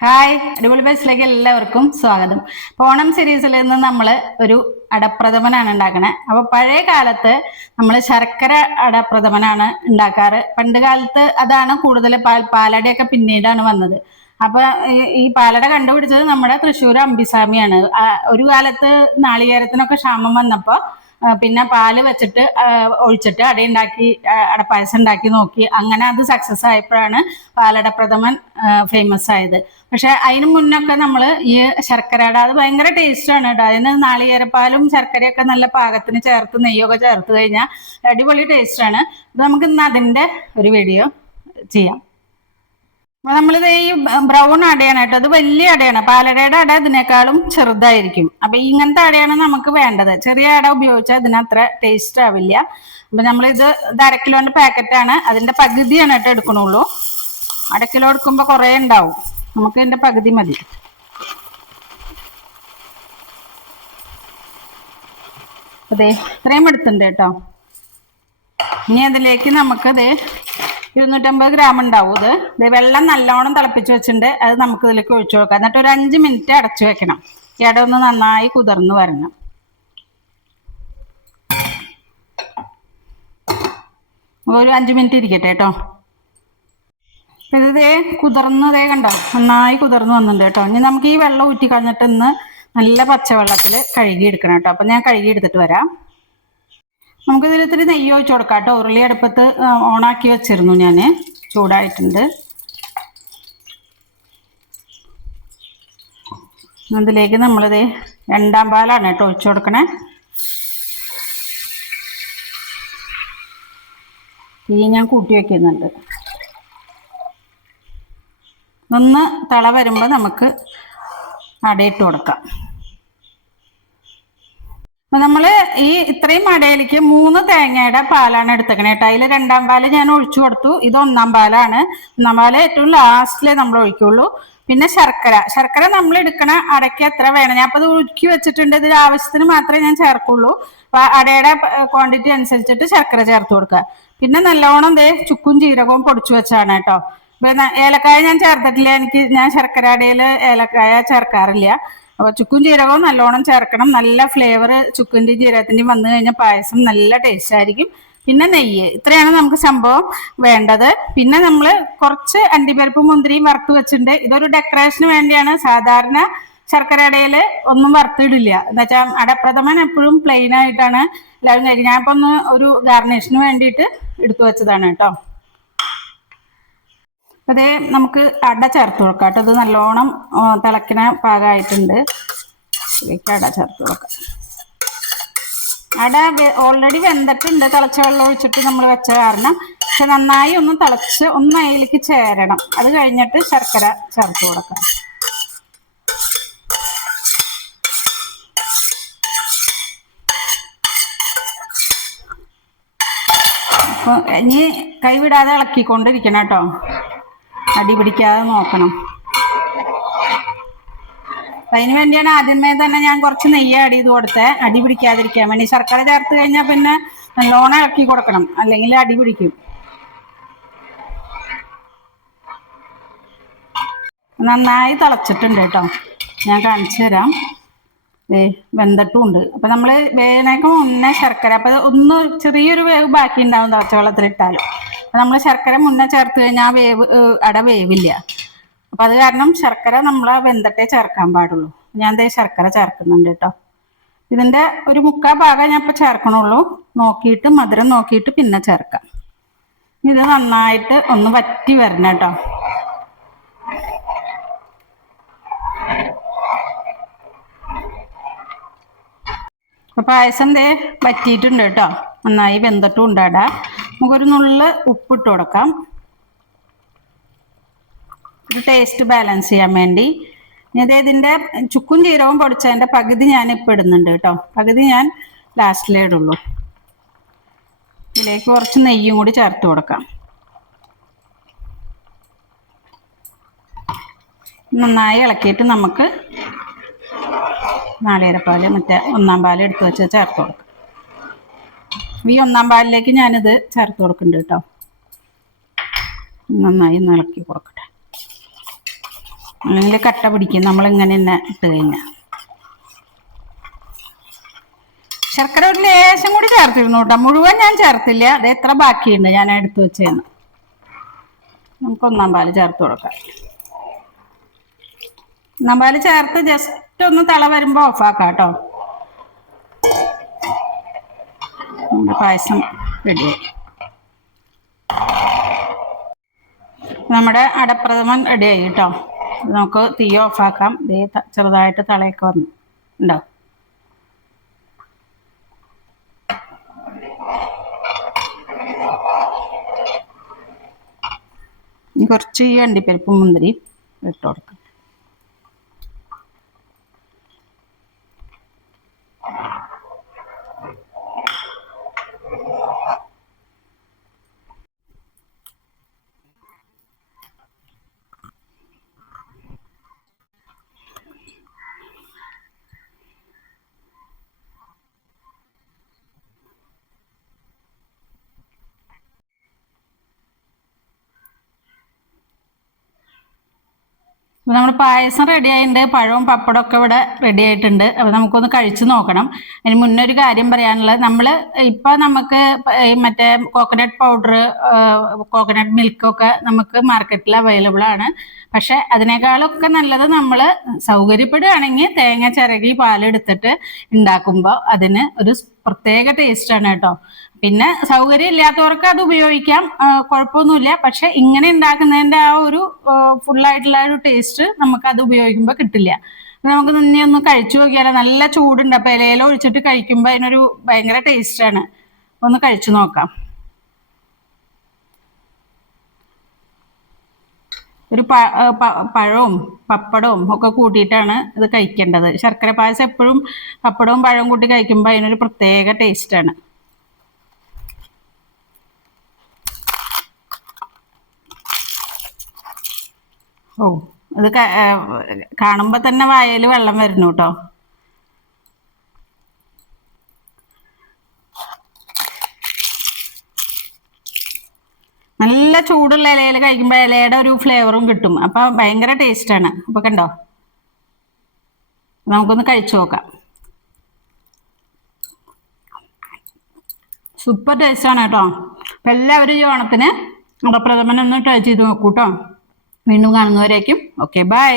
Hi അടിപൊളി ബസ്സിലേക്ക് എല്ലാവർക്കും സ്വാഗതം. അപ്പൊ ഓണം സീരീസിൽ നിന്ന് നമ്മൾ ഒരു അടപ്രഥമനാണ് ഉണ്ടാക്കണേ. അപ്പൊ പഴയ കാലത്ത് നമ്മൾ ശർക്കര അടപ്രഥമനാണ് ഉണ്ടാക്കാറ്. പണ്ട് കാലത്ത് അതാണ് കൂടുതൽ പാൽ പാലടയൊക്കെ പിന്നീടാണ് വന്നത്. അപ്പൊ ഈ- പാലട കണ്ടുപിടിച്ചത് നമ്മുടെ തൃശ്ശൂർ അമ്പിസ്വാമിയാണ് ഒരു കാലത്ത് നാളികേരത്തിനൊക്കെ ക്ഷാമം വന്നപ്പോ ആ, പിന്നെ പാൽ വെച്ചിട്ട് ഒഴിച്ചിട്ട് അടയുണ്ടാക്കി അടപ്പായസം ഉണ്ടാക്കി നോക്കി. അങ്ങനെ അത് സക്സസ് ആയപ്പോഴാണ് പാലടപ്രഥമൻ ഫേമസ് ആയത്. പക്ഷെ അതിന് മുന്നൊക്കെ നമ്മൾ ഈ ശർക്കരയുടെ അത് ഭയങ്കര ടേസ്റ്റാണ് കേട്ടോ. അതിന് നാളികേരപ്പാലും ശർക്കരയൊക്കെ നല്ല പാകത്തിന് ചേർത്ത് നെയ്യൊക്കെ ചേർത്ത് കഴിഞ്ഞാൽ അടിപൊളി ടേസ്റ്റാണ് ഇത് നമുക്ക് ഇന്ന് അതിന്റെ ഒരു വീഡിയോ ചെയ്യാം. നമ്മളിത് ഈ ബ്രൗൺ അടയാണ് കേട്ടോ. അത് വലിയ അടയാണ്. പാലടയുടെ അട ഇതിനേക്കാളും ചെറുതായിരിക്കും. അപ്പൊ ഇങ്ങനത്തെ അടയാണ് നമുക്ക് വേണ്ടത്. ചെറിയ അട ഉപയോഗിച്ചാൽ ഇതിന് അത്ര ടേസ്റ്റ് ആവില്ല. അപ്പൊ നമ്മളിത് ഇത് അരക്കിലോന്റെ പാക്കറ്റാണ് അതിന്റെ പകുതിയാണ് കേട്ടോ എടുക്കണുള്ളൂ. അടക്കിലോ കിലോ എടുക്കുമ്പോൾ കുറേ ഉണ്ടാവും. നമുക്ക് ഇതിന്റെ പകുതി മതി. അതെ ഇത്രയും എടുത്തിട്ടുണ്ട് കേട്ടോ. ഇനി അതിലേക്ക് നമുക്കത് ഇരുന്നൂറ്റമ്പത് ഗ്രാം ഉണ്ടാവും ഇത്. വെള്ളം നല്ലോണം തിളപ്പിച്ച് വെച്ചിട്ടുണ്ട്. അത് നമുക്ക് ഇതിലേക്ക് ഒഴിച്ചു കൊടുക്കാം. എന്നിട്ട് ഒരു അഞ്ച് മിനിറ്റ് അടച്ചു വെക്കണം. ഇടൊന്ന് നന്നായി കുതിർന്ന് വരണം. ഒരു അഞ്ച് മിനിറ്റ് ഇരിക്കട്ടെ കേട്ടോ. ഇത് ദേ കുതിർന്നതേ കണ്ടോ? നന്നായി കുതിർന്ന് വന്നിട്ടുണ്ട് കേട്ടോ. ഇനി നമുക്ക് ഈ വെള്ളം ഊറ്റി കളഞ്ഞിട്ട് ഇന്ന് നല്ല പച്ചവെള്ളത്തിൽ കഴുകി എടുക്കണം കേട്ടോ. അപ്പം ഞാൻ കഴുകി എടുത്തിട്ട് വരാം. നമുക്ക് ഇതിൽ ഇത്തിരി നെയ്യ് ഒഴിച്ച് കൊടുക്കാം കേട്ടോ. ഉരുളി അടുപ്പത്ത് ഓണാക്കി വെച്ചിരുന്നു ഞാൻ ചൂടായിട്ടുണ്ട്. അതിലേക്ക് നമ്മളിത് രണ്ടാം പാലാണ് കേട്ടോ ഒഴിച്ചു കൊടുക്കണേ. തീ ഞാൻ കൂട്ടി വെക്കുന്നുണ്ട്. ഒന്ന് തള വരുമ്പോൾ നമുക്ക് അടയിട്ട് കൊടുക്കാം. അപ്പൊ നമ്മൾ ഈ ഇത്രയും അടയിലേക്ക് മൂന്ന് തേങ്ങയുടെ പാലാണ് എടുത്തേക്കണേ കേട്ടോ അതിൽ രണ്ടാം പാൽ ഞാൻ ഒഴിച്ചു കൊടുത്തു. ഇത് ഒന്നാം പാലാണ്. ഒന്നാം പാൽ ഏറ്റവും ലാസ്റ്റിലേ നമ്മൾ ഒഴിക്കുള്ളൂ. പിന്നെ ശർക്കര. ശർക്കര നമ്മൾ എടുക്കണ അടയ്ക്ക് എത്ര വേണം? ഞാൻ അപ്പൊ അത് ഉരുക്കി വെച്ചിട്ടുണ്ട്. ഇതിൽ ആവശ്യത്തിന് മാത്രമേ ഞാൻ ചേർക്കുള്ളൂ. അപ്പൊ അടയുടെ ക്വാണ്ടിറ്റി അനുസരിച്ചിട്ട് ശർക്കര ചേർത്ത് കൊടുക്കുക. പിന്നെ നല്ലോണം ദേ ചുക്കും ജീരകവും പൊടിച്ചു വെച്ചാണ് കേട്ടോ ഏലക്കായ ഞാൻ ചേർത്തിട്ടില്ല. എനിക്ക് ഞാൻ ശർക്കര അടയിൽ ഏലക്കായ ചേർക്കാറില്ല. അപ്പൊ ചുക്കും ജീരകവും നല്ലോണം ചേർക്കണം. നല്ല ഫ്ലേവർ ചുക്കിന്റെയും ജീരകത്തിന്റെയും വന്നു കഴിഞ്ഞാൽ പായസം നല്ല ടേസ്റ്റ് ആയിരിക്കും. പിന്നെ നെയ്യ്. ഇത്രയാണ് നമുക്ക് സംഭവം വേണ്ടത്. പിന്നെ നമ്മൾ കുറച്ച് അണ്ടിപ്പരിപ്പ് മുന്തിരിയും വറുത്ത് വെച്ചിട്ടുണ്ട്. ഇതൊരു ഡെക്കറേഷന് വേണ്ടിയാണ്. സാധാരണ ശർക്കര അടയിൽ ഒന്നും വറുത്തിടില്ല. എന്താ വെച്ചാൽ അടപ്രഥമൻ എപ്പോഴും പ്ലെയിൻ ആയിട്ടാണ് എല്ലാവരും കഴിക്കുന്നത്. ഞാൻ ഇപ്പൊ ഒന്ന് ഒരു ഗാർണിഷിന് വേണ്ടിയിട്ട് എടുത്തു വെച്ചതാണ് കേട്ടോ. അതേ നമുക്ക് അട ചേർത്ത് കൊടുക്കാം കേട്ടോ. ഇത് നല്ലോണം തിളക്കണ പാകമായിട്ടുണ്ട്. ഇതിലേക്ക് അട ചേർത്ത് കൊടുക്കാം. അട ഓൾറെഡി വെന്തിട്ടുണ്ട്. തിളച്ച വെള്ളം ഒഴിച്ചിട്ട് നമ്മൾ വെച്ച കാരണം പക്ഷെ നന്നായി ഒന്ന് തിളച്ച് ഒന്ന് അതിലേക്ക് ചേരണം. അത് കഴിഞ്ഞിട്ട് ശർക്കര ചേർത്ത് കൊടുക്കാം. ഇനി കൈവിടാതെ ഇളക്കിക്കൊണ്ടിരിക്കണം കേട്ടോ. അടി പിടിക്കാതെ നോക്കണം. അതിന് വേണ്ടിയാണ് ആദ്യമേ തന്നെ ഞാൻ കുറച്ച് നെയ്യ് അടി ചെയ്ത് കൊടുത്തേ. അടി പിടിക്കാതിരിക്കാൻ വേണ്ടി. ശർക്കര ചേർത്ത് കഴിഞ്ഞാൽ പിന്നെ നല്ലോണം ഇളക്കി കൊടുക്കണം. അല്ലെങ്കിൽ അടി പിടിക്കും. നന്നായി തിളച്ചിട്ടുണ്ട് കേട്ടോ. ഞാൻ കാണിച്ചു തരാം. ഏ വെന്തട്ടും ഉണ്ട് അപ്പൊ നമ്മൾ വേനേക്ക് മുന്നേ ശർക്കര. അപ്പൊ ഒന്ന് ചെറിയൊരു ബാക്കി ഉണ്ടാവും തിളച്ച വെള്ളത്തിലിട്ടാലും. നമ്മൾ ശർക്കര മുന്നേ ചേർത്ത് കഴിഞ്ഞാൽ വേവ് അട വേവില്ല. അപ്പൊ അത് കാരണം ശർക്കര നമ്മൾ വെന്തട്ടേ ചേർക്കാൻ പാടുള്ളൂ. ഞാൻ ദേ ശർക്കര ചേർക്കുന്നുണ്ട് കേട്ടോ. ഇതിന്റെ ഒരു മുക്കാ ഭാഗം ഞാൻ ഇപ്പൊ ചേർക്കണുള്ളൂ. നോക്കിയിട്ട് മധുരം നോക്കിയിട്ട് പിന്നെ ചേർക്കാം. ഇത് നന്നായിട്ട് ഒന്ന് വറ്റി വരണം കേട്ടോ. അപ്പൊ പായസം ദേ വറ്റിയിട്ടുണ്ട് കേട്ടോ. നന്നായി വെന്തിട്ടും ഉണ്ടാടാ നമുക്കൊരു നുള്ള് ഉപ്പിട്ട് കൊടുക്കാം. ടേസ്റ്റ് ബാലൻസ് ചെയ്യാൻ വേണ്ടി. ഇത് ഇതിന്റെ ചുക്കും ചീരവും പൊടിച്ചതിന്റെ പകുതി ഞാൻ ഇപ്പൊ ഇടുന്നുണ്ട് കേട്ടോ. പകുതി ഞാൻ ലാസ്റ്റിലേ ഇടുള്ളൂ. ഇതിലേക്ക് കുറച്ച് നെയ്യും കൂടി ചേർത്ത് കൊടുക്കാം. നന്നായി ഇളക്കിയിട്ട് നമുക്ക് നാളികേരപ്പാൽ മറ്റേ ഒന്നാം പാൽ എടുത്ത് വെച്ച് ചേർത്ത് കൊടുക്കാം. ഈ ഒന്നാം പാലിലേക്ക് ഞാനിത് ചേർത്ത് കൊടുക്കുന്നുണ്ട് കേട്ടോ. നന്നായി ഒന്ന് ഇളക്കി കൊടുക്കട്ടെ. അല്ലെങ്കിൽ കട്ട പിടിക്കും. നമ്മളിങ്ങനെ തന്നെ ഇട്ട് കഴിഞ്ഞാൽ ശർക്കര ഒരു ലേശം കൂടി ചേർത്തിരുന്നു കേട്ടോ. മുഴുവൻ ഞാൻ ചേർത്തില്ല. അത് എത്ര ബാക്കിയുണ്ട്? ഞാൻ എടുത്തു വെച്ചേന്ന്. നമുക്ക് ഒന്നാം പാൽ ചേർത്ത് കൊടുക്കാം. ഒന്നാം പാൽ ചേർത്ത് ജസ്റ്റ് ഒന്ന് തള വരുമ്പോൾ ഓഫാക്കാം കേട്ടോ. നമ്മുടെ പായസം റെഡിയായി നമ്മുടെ അടപ്രഥമൻ റെഡിയായി കേട്ടോ. നമുക്ക് തീ ഓഫാക്കാം. ദേ ചെറുതായിട്ട് തളയൊക്കെ വന്നു. ഉണ്ടോ? കുറച്ച് ഈ അണ്ടിപ്പരിപ്പും മുന്തിരി ഇട്ട് കൊടുക്കാം. അപ്പോൾ നമ്മുടെ പായസം റെഡി ആയിട്ടുണ്ട് പഴവും പപ്പടവും ഒക്കെ ഇവിടെ റെഡി ആയിട്ടുണ്ട്. അപ്പോൾ നമുക്കൊന്ന് കഴിച്ചു നോക്കണം. അതിന് മുന്നേ ഒരു കാര്യം പറയാനുള്ളത്. നമ്മൾ ഇപ്പം നമുക്ക് മറ്റേ കോക്കനട്ട് പൗഡർ കോക്കനട്ട് മിൽക്കൊക്കെ നമുക്ക് മാർക്കറ്റിൽ അവൈലബിൾ ആണ്. പക്ഷെ അതിനേക്കാളൊക്കെ നല്ലത് നമ്മൾ സൗകര്യപ്പെടുകയാണെങ്കിൽ തേങ്ങ ചിരകി പാലെടുത്തിട്ട് ഉണ്ടാക്കുമ്പോൾ അതിന് ഒരു പ്രത്യേക ടേസ്റ്റ് ആണ് കേട്ടോ. പിന്നെ സൗകര്യം ഇല്ലാത്തവർക്ക് അത് ഉപയോഗിക്കാം. കുഴപ്പമൊന്നുമില്ല. പക്ഷെ ഇങ്ങനെ ഉണ്ടാക്കുന്നതിന്റെ ആ ഒരു ഫുള്ളായിട്ടുള്ള ഒരു ടേസ്റ്റ് നമുക്ക് അത് ഉപയോഗിക്കുമ്പോൾ കിട്ടില്ല. നമുക്ക് നിന്നെ ഒന്ന് കഴിച്ചു നോക്കിയാലോ? നല്ല ചൂടുണ്ട്. അപ്പൊ ഇലയില ഒഴിച്ചിട്ട് കഴിക്കുമ്പോൾ അതിനൊരു ഭയങ്കര ആണ്. ഒന്ന് കഴിച്ചു നോക്കാം. ഒരു പഴവും പപ്പടവും ഒക്കെ കൂട്ടിയിട്ടാണ് ഇത് കഴിക്കേണ്ടത്. ശർക്കര പായസം എപ്പോഴും പപ്പടവും പഴവും കൂട്ടി കഴിക്കുമ്പോൾ അതിനൊരു പ്രത്യേക ടേസ്റ്റാണ് ഓ ഇത് കാണുമ്പോൾ തന്നെ വായയിൽ വെള്ളം വരുന്നു കേട്ടോ നല്ല ചൂടുള്ള ഇലയിൽ കഴിക്കുമ്പോൾ ഇലയുടെ ഒരു ഫ്ലേവറും കിട്ടും. അപ്പൊ ഭയങ്കര ടേസ്റ്റാണ് അപ്പൊ കണ്ടോ? നമുക്കൊന്ന് കഴിച്ചു നോക്കാം. സൂപ്പർ ടേസ്റ്റാണ് കേട്ടോ. അപ്പം എല്ലാവരും ഈ ഓണത്തിന് അടപ്രഥമൻ ഒന്ന് ട്രൈ ചെയ്ത് നോക്കൂ കേട്ടോ. വീണ്ടും കാണുന്നവരേക്കും. Okay bye